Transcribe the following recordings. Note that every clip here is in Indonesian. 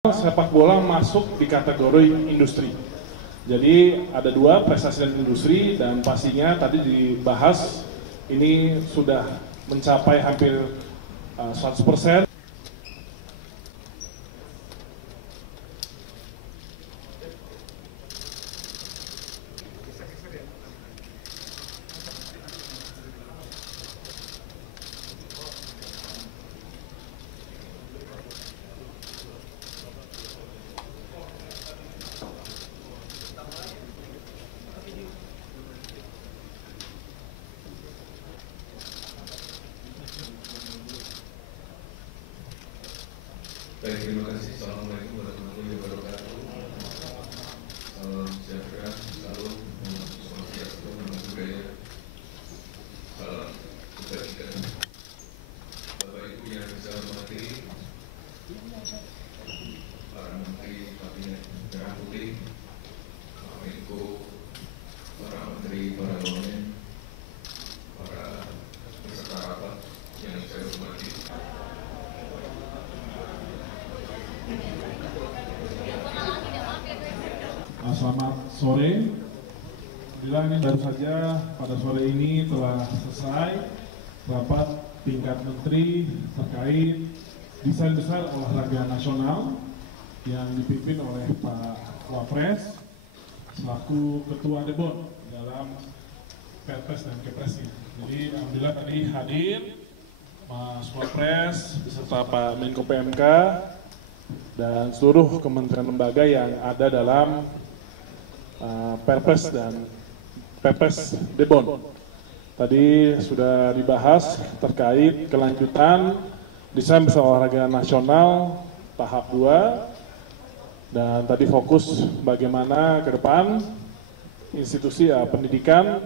Sepak bola masuk di kategori industri. Jadi ada dua, prestasi dan industri, dan pastinya tadi dibahas ini sudah mencapai hampir 100%. Baik, terima kasih. Assalamualaikum warahmatullahi wabarakatuh. Salam sejahtera, salam swastiastu, namo buddhaya, salam kebajikan. Bapak Ibu yang saya hormati, para menteri kabinet merah putih, Pak Menko, para menteri, para wamen, para peserta rapat yang saya hormati. Selamat sore. Alhamdulillah ini baru saja pada sore ini telah selesai rapat tingkat menteri terkait desain besar olahraga nasional yang dipimpin oleh Pak Wapres selaku Ketua Debon dalam Perpres dan Kepresnya. Jadi alhamdulillah tadi hadir Mas Wapres beserta Pak Menko PMK dan seluruh kementerian lembaga yang ada dalam Perpres dan Perpres Debon. Tadi sudah dibahas terkait kelanjutan desain besar olahraga nasional tahap 2 dan tadi fokus bagaimana ke depan institusi pendidikan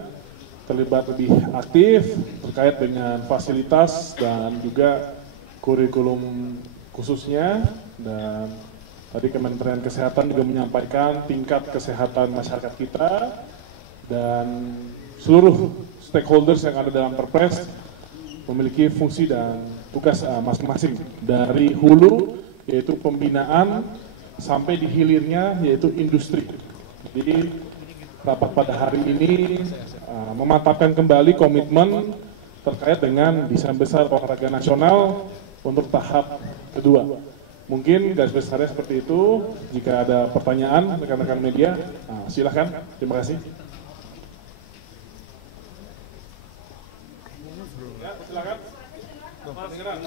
terlibat lebih aktif terkait dengan fasilitas dan juga kurikulum khususnya, dan tadi Kementerian Kesehatan juga menyampaikan tingkat kesehatan masyarakat kita dan seluruh stakeholders yang ada dalam Perpres memiliki fungsi dan tugas masing-masing dari hulu yaitu pembinaan sampai di hilirnya yaitu industri. Jadi rapat pada hari ini memantapkan kembali komitmen terkait dengan desain besar olahraga nasional untuk tahap kedua. Mungkin garis besarnya seperti itu. Jika ada pertanyaan rekan-rekan media, silakan. Terima kasih. Ya, silakan. Kedengeran?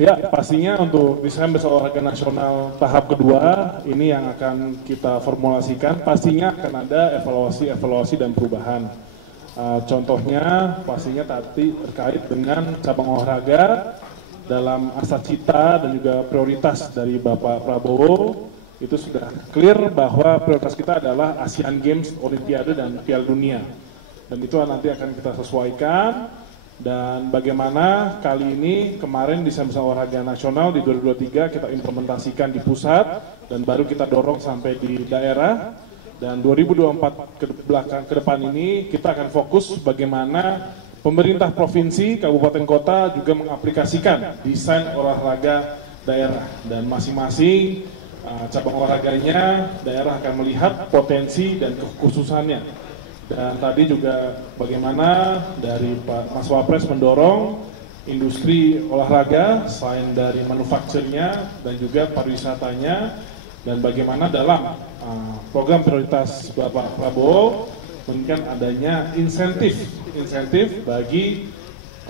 Ya, pastinya untuk desain besar olahraga nasional tahap kedua ini yang akan kita formulasikan, pastinya akan ada evaluasi dan perubahan. Contohnya pastinya tadi terkait dengan cabang olahraga dalam asa cita dan juga prioritas dari Bapak Prabowo itu sudah clear bahwa prioritas kita adalah Asian Games, Olimpiade dan Piala Dunia, dan itu nanti akan kita sesuaikan. Dan bagaimana kali ini kemarin desain besar olahraga nasional di 2023 kita implementasikan di pusat dan baru kita dorong sampai di daerah, dan 2024 ke depan ini kita akan fokus bagaimana pemerintah provinsi, kabupaten kota juga mengaplikasikan desain olahraga daerah, dan masing-masing cabang olahraganya daerah akan melihat potensi dan kekhususannya. Dan tadi juga bagaimana dari Pak Mas Wapres mendorong industri olahraga selain dari manufakturnya dan juga pariwisatanya, dan bagaimana dalam program prioritas Bapak Prabowo memberikan adanya insentif bagi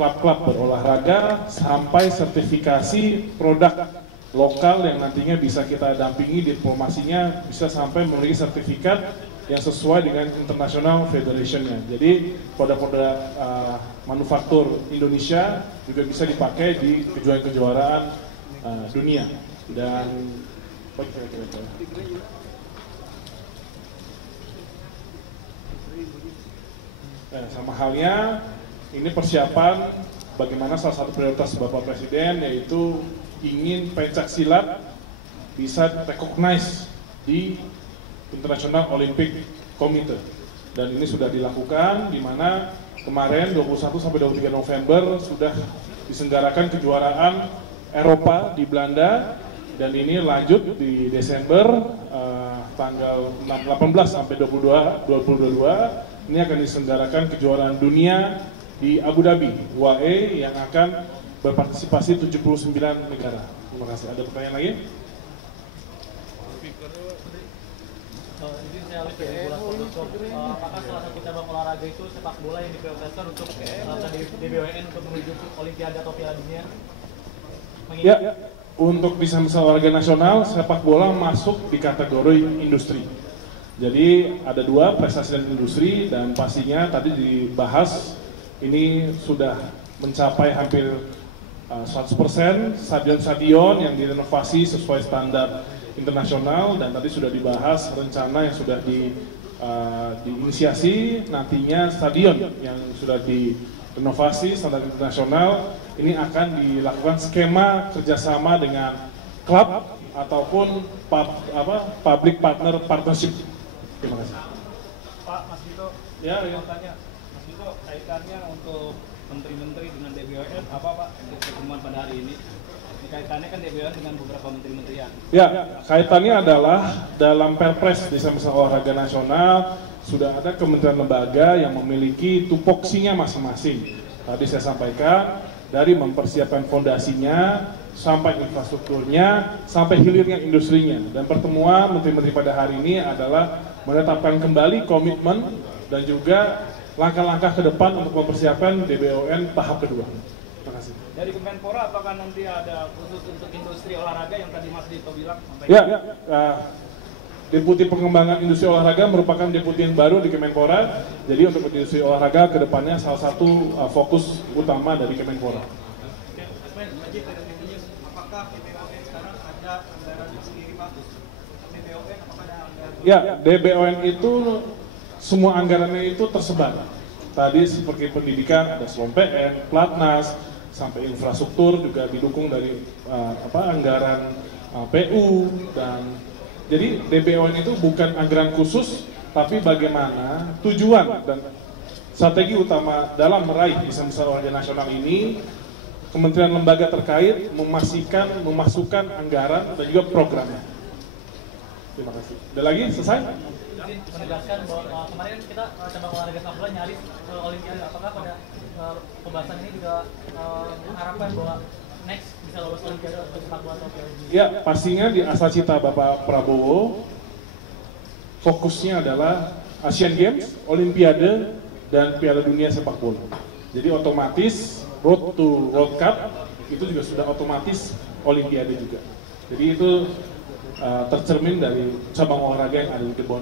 klub-klub berolahraga sampai sertifikasi produk lokal yang nantinya bisa kita dampingi diplomasinya bisa sampai memiliki sertifikat yang sesuai dengan International Federation-nya. Jadi produk-produk manufaktur Indonesia juga bisa dipakai di kejuaraan-kejuaraan dunia. Dan sama halnya ini persiapan bagaimana salah satu prioritas Bapak Presiden yaitu ingin pencak silat bisa recognize di International Olympic Committee, dan ini sudah dilakukan di mana kemarin 21 sampai 23 November sudah diselenggarakan kejuaraan Eropa di Belanda, dan ini lanjut di Desember tanggal 18 sampai 22 ini akan diselenggarakan kejuaraan dunia di Abu Dhabi UAE yang akan berpartisipasi 79 negara. Terima kasih. Ada pertanyaan lagi? Jadi saya lihat dari bola apakah salah satu cabang olahraga itu sepak bola yang diprioritaskan untuk DBWN untuk menuju Olimpiade atau Piala Dunia? Ya, untuk desain olahraga nasional sepak bola masuk di kategori industri. Jadi ada dua, prestasi dan industri, dan pastinya tadi dibahas ini sudah mencapai hampir 100% stadion-stadion yang direnovasi sesuai standar internasional, dan tadi sudah dibahas rencana yang sudah diinisiasi nantinya stadion yang sudah direnovasi standar internasional ini akan dilakukan skema kerjasama dengan klub ataupun public partner partnership. Terima kasih. Pak, Mas Dito, ya. Tanya, Mas Dito, kaitannya untuk menteri-menteri dengan DBWN apa Pak untuk pertemuan pada hari ini? Kaitannya kan DBWN dengan beberapa menteri-menterian. Ya, kaitannya adalah dalam Perpres Desain Besar Olahraga Nasional sudah ada kementerian lembaga yang memiliki tupoksinya masing-masing. Tadi saya sampaikan dari mempersiapkan fondasinya sampai infrastrukturnya sampai hilirnya industrinya, dan pertemuan menteri-menteri pada hari ini adalah menetapkan kembali komitmen dan juga langkah-langkah ke depan untuk mempersiapkan DBWN tahap kedua. Terima kasih. Dari Kemenpora apakah nanti ada khusus untuk industri olahraga yang tadi Mas Dito bilang? Ya, Deputi Pengembangan Industri Olahraga merupakan deputi yang baru di Kemenpora. Jadi untuk industri olahraga ke depannya salah satu fokus utama dari Kemenpora. Apakah DBWN sekarang ada anggaran sendiri Pak? DBWN apakah ada anggaran? Ya, DBWN itu semua anggarannya itu tersebar. Tadi seperti pendidikan ada SLOMPN, Platnas, sampai infrastruktur juga didukung dari anggaran PU, dan jadi DBWN itu bukan anggaran khusus, tapi bagaimana tujuan dan strategi utama dalam meraih desain besar olahraga nasional ini. Kementerian lembaga terkait memasukkan anggaran dan juga programnya. Terima kasih. Ada lagi? Selesai? Mungkin menegaskan bahwa kemarin kita cabang olahraga sepak bola nyaris ke Olimpiade. Apakah pada pembahasan ini juga mengharapkan bahwa next bisa lolos Olimpiade untuk sepak bola atau Piala Dunia? Ya, pastinya di asal cita Bapak Prabowo fokusnya adalah Asian Games, Olimpiade, dan Piala Dunia sepak bola. Jadi otomatis road to World Cup itu juga sudah otomatis Olimpiade juga. Jadi itu tercermin dari cabang olahraga yang ada di Kebon.